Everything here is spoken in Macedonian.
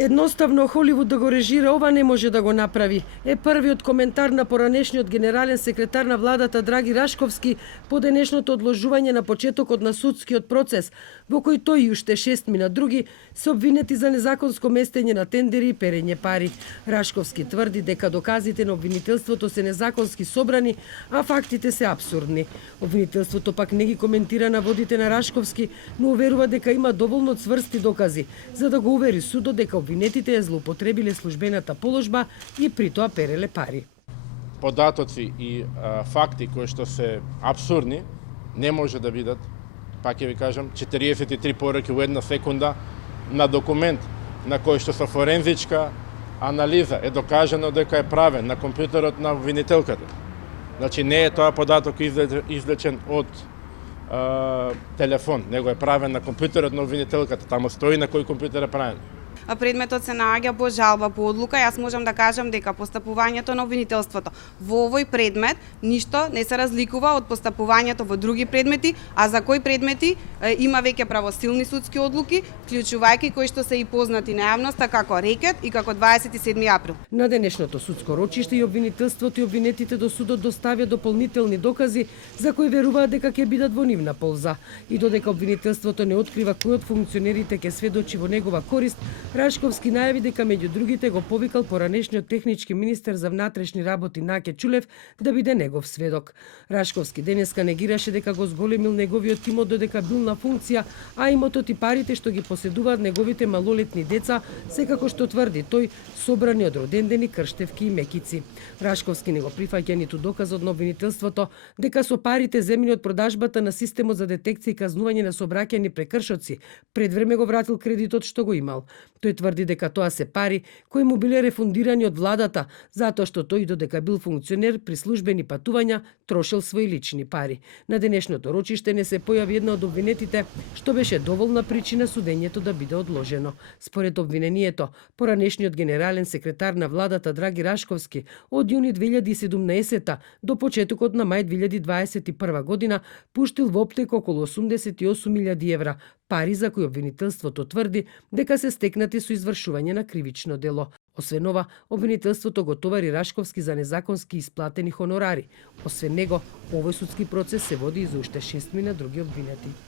Едноставно Холивуд да го режира ова не може да го направи. Е првиот коментар на поранешниот генерален секретар на владата Драги Рашковски по денешното одложување на почетокот на судскиот процес, во кој тој и уште 6 други се обвинети за незаконско местење на тендери и перење пари. Рашковски тврди дека доказите на обвинителството се незаконски собрани, а фактите се апсурдни. Обвинителството пак не ги коментира наводите на Рашковски, но уверува дека има доволно цврсти докази за да го увери судот дека обвинетите ја злоупотребиле службената положба и при тоа переле пари. Податоци и факти кои што се апсурдни не може да бидат, пак ќе ви кажам, 43 пораки во една секунда на документ на кој што со форензичка анализа е докажано дека е правен на компјутерот на обвинителката. Значи не е тоа податок извлечен од телефон, него е правен на компјутерот на обвинителката, таму стои на кој компјутер е правен. Предметот се наоѓа по жалба по одлука. Јас можам да кажам дека постапувањето на обвинителството во овој предмет ништо не се разликува од постапувањето во други предмети, а за кои предмети има веќе правосилни судски одлуки, вклучувајќи кои што се и познати на јавноста како рекет и како 27 април. На денешното судско рочиште и обвинителството и обвинетите до судот доставија дополнителни докази за кои веруваат дека ќе бидат во нивна полза и додека обвинителството не открива кој од функционерите ќе сведочи во негова корист, Рашковски најави дека меѓу другите го повикал поранешниот технички министер за внатрешни работи Наке Чулев да биде негов сведок. Рашковски денеска негираше дека го зголемил неговиот имот додека бил на функција, а имотот и парите што ги поседуваат неговите малолетни деца, секако што тврди тој, собрани од родендени, крштевки и мекици. Рашковски не го прифаќа ниту доказот на обвинителството дека со парите земени од продажбата на системот за детекција и казнување на сообраќајни прекршоци, пред време го вратил кредитот што го имал. Тој тврди дека тоа се пари кои му биле рефундирани од владата, затоа што тој додека бил функционер при службени патувања трошил свои лични пари. На денешното рочиште не се појави една од обвинетите, што беше доволна причина судењето да биде одложено. Според обвинението, поранешниот генерален секретар на владата Драги Рашковски од јуни 2017 до почетокот на мај 2021 година пуштил во оптека околу 88.000 евра, пари за кои обвинителството тврди дека се стекнати со извршување на кривично дело. Освен ова, обвинителството го товари Рашковски за незаконски исплатени хонорари. Освен него, овој судски процес се води и за уште 6 други обвинети.